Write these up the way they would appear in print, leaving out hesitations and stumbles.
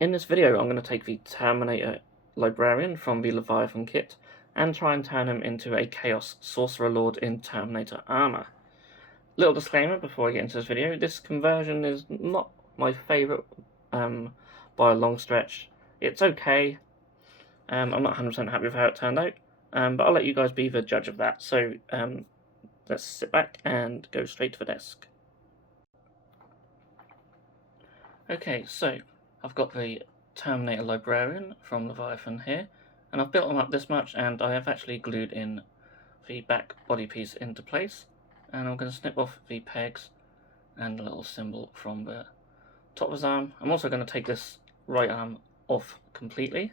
In this video, I'm going to take the Terminator Librarian from the Leviathan kit and try and turn him into a Chaos Sorcerer Lord in Terminator armor. Little disclaimer before I get into this video, this conversion is not my favourite by a long stretch. It's okay, I'm not 100% happy with how it turned out, but I'll let you guys be the judge of that, so let's sit back and go straight to the desk. Okay, so I've got the Terminator Librarian from Leviathan here, and I've built them up this much, and I have actually glued in the back body piece into place, and I'm going to snip off the pegs and the little symbol from the top of his arm. I'm also going to take this right arm off completely,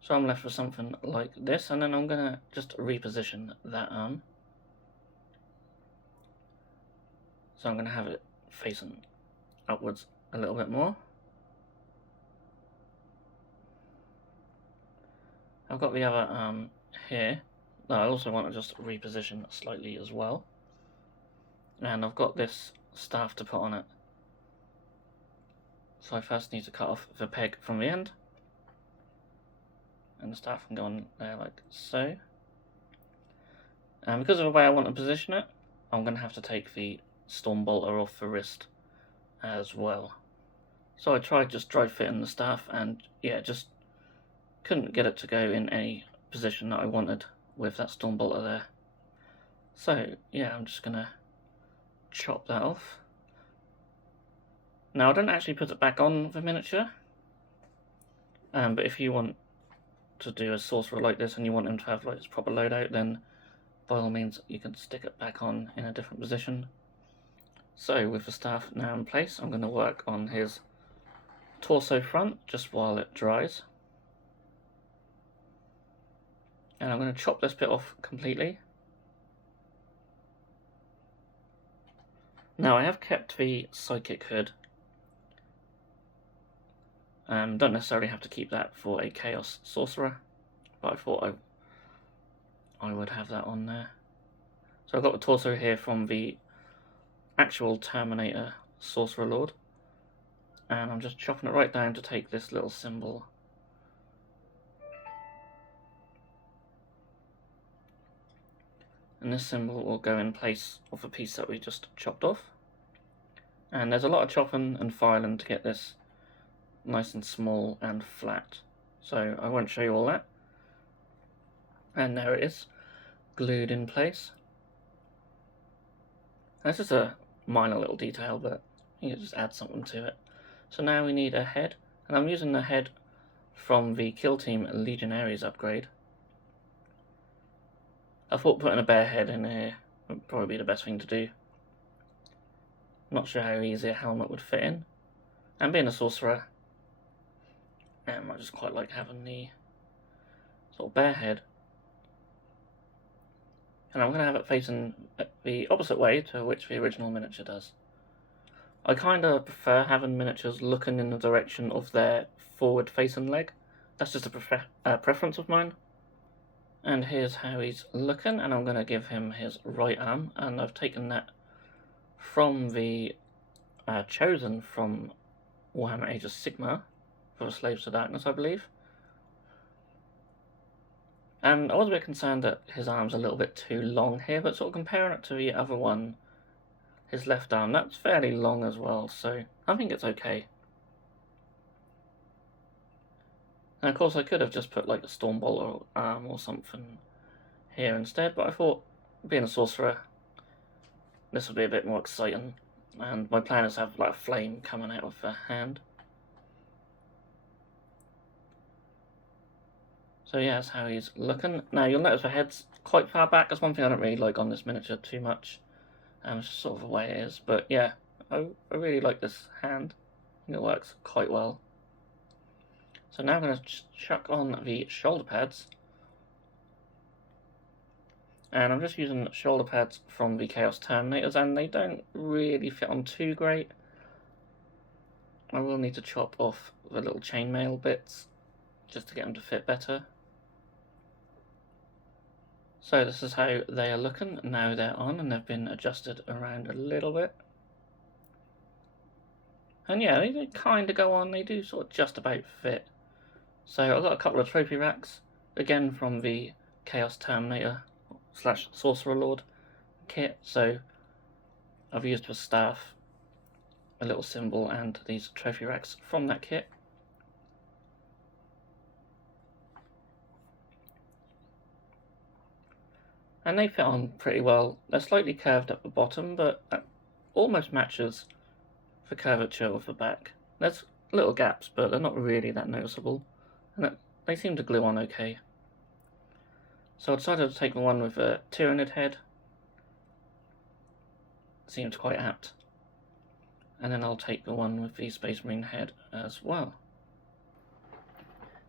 so I'm left with something like this, and then I'm going to just reposition that arm. So I'm going to have it facing upwards a little bit more. I've got the other arm here. I also want to just reposition slightly as well. And I've got this staff to put on it. So I first need to cut off the peg from the end. And the staff can go on there like so. And because of the way I want to position it, I'm going to have to take the storm bolter off the wrist as well. So I tried just dry fitting the staff, and yeah, just couldn't get it to go in any position that I wanted with that storm bolter there. So yeah, I'm just gonna chop that off. Now I don't actually put it back on the miniature, but if you want to do a sorcerer like this and you want him to have like his proper loadout, then by all means you can stick it back on in a different position. So with the staff now in place, I'm going to work on his torso front just while it dries. And I'm going to chop this bit off completely. Now I have kept the psychic hood. Don't necessarily have to keep that for a Chaos Sorcerer, but I thought I would have that on there. So I've got the torso here from the actual Terminator Sorcerer Lord, and I'm just chopping it right down to take this little symbol. And this symbol will go in place of the piece that we just chopped off. And there's a lot of chopping and filing to get this nice and small and flat, so I won't show you all that. And there it is, glued in place. This is a minor little detail, but you can just add something to it. So now we need a head, and I'm using the head from the Kill Team Legionaries upgrade. I thought putting a bear head in here would probably be the best thing to do. Not sure how easy a helmet would fit in, and being a sorcerer, I just quite like having the sort of bear head. And I'm going to have it facing the opposite way to which the original miniature does. I kind of prefer having miniatures looking in the direction of their forward facing leg. That's just a preference of mine. And here's how he's looking, and I'm going to give him his right arm, and I've taken that from the Chosen from Warhammer Age of Sigmar for the Slaves to Darkness, I believe. And I was a bit concerned that his arm's a little bit too long here, but sort of comparing it to the other one, his left arm, that's fairly long as well, so I think it's okay. And of course I could have just put like a Stormbolter arm or something here instead, but I thought, being a sorcerer, this would be a bit more exciting, and my plan is to have like a flame coming out of the hand. So yeah, that's how he's looking. Now you'll notice the head's quite far back. That's one thing I don't really like on this miniature too much. It's just sort of the way it is. But yeah, I really like this hand. I think it works quite well. So now I'm going to chuck on the shoulder pads. And I'm just using shoulder pads from the Chaos Terminators, and they don't really fit on too great. I will need to chop off the little chainmail bits just to get them to fit better. So this is how they are looking. Now they're on and they've been adjusted around a little bit. And yeah, they do kind of go on, they do sort of just about fit. So I've got a couple of trophy racks, again from the Chaos Terminator / Sorcerer Lord kit. So I've used for staff a little symbol and these trophy racks from that kit. And they fit on pretty well. They're slightly curved at the bottom, but that almost matches the curvature of the back. There's little gaps, but they're not really that noticeable, and they seem to glue on okay. So I decided to take the one with a Tyranid head. Seems quite apt. And then I'll take the one with the Space Marine head as well.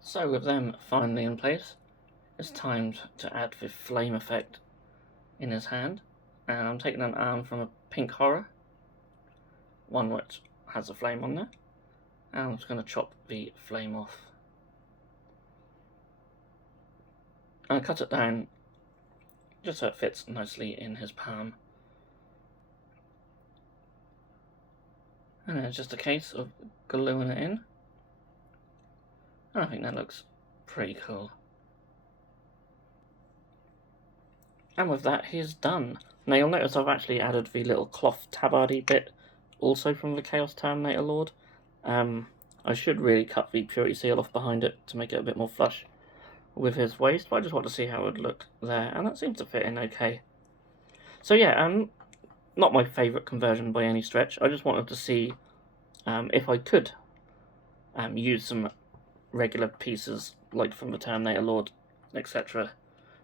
So with them finally in place, it's time to add the flame effect in his hand. And I'm taking an arm from a pink horror, one which has a flame on there, and I'm just going to chop the flame off. I cut it down just so it fits nicely in his palm. And it's just a case of gluing it in. And I think that looks pretty cool. And with that, he's done. Now you'll notice I've actually added the little cloth tabardy bit also from the Chaos Terminator Lord. I should really cut the purity seal off behind it to make it a bit more flush with his waist, but I just want to see how it would look there, and that seems to fit in okay. So yeah, not my favourite conversion by any stretch. I just wanted to see if I could use some regular pieces, like from the Terminator Lord, etc.,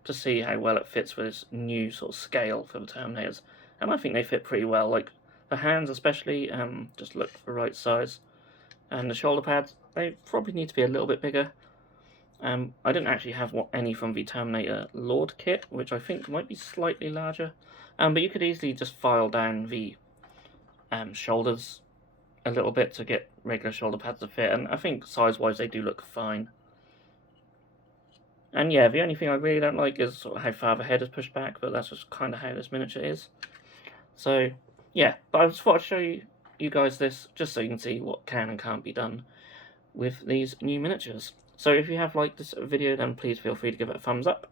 to see how well it fits with this new sort of scale for the Terminators. And I think they fit pretty well. Like the hands especially, just look the right size. And the shoulder pads, they probably need to be a little bit bigger. I didn't actually have any from the Terminator Lord kit, which I think might be slightly larger. But you could easily just file down the shoulders a little bit to get regular shoulder pads to fit. And I think size-wise they do look fine. And yeah, the only thing I really don't like is sort of how far the head is pushed back, but that's just kind of how this miniature is. So yeah, but I just thought I'd show you guys this, just so you can see what can and can't be done with these new miniatures. So if you have liked this video, then please feel free to give it a thumbs up,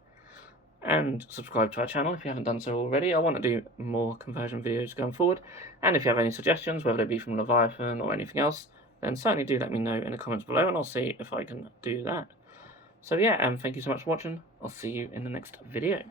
and subscribe to our channel if you haven't done so already. I want to do more conversion videos going forward, and if you have any suggestions, whether they be from Leviathan or anything else, then certainly do let me know in the comments below, and I'll see if I can do that. So yeah, thank you so much for watching. I'll see you in the next video.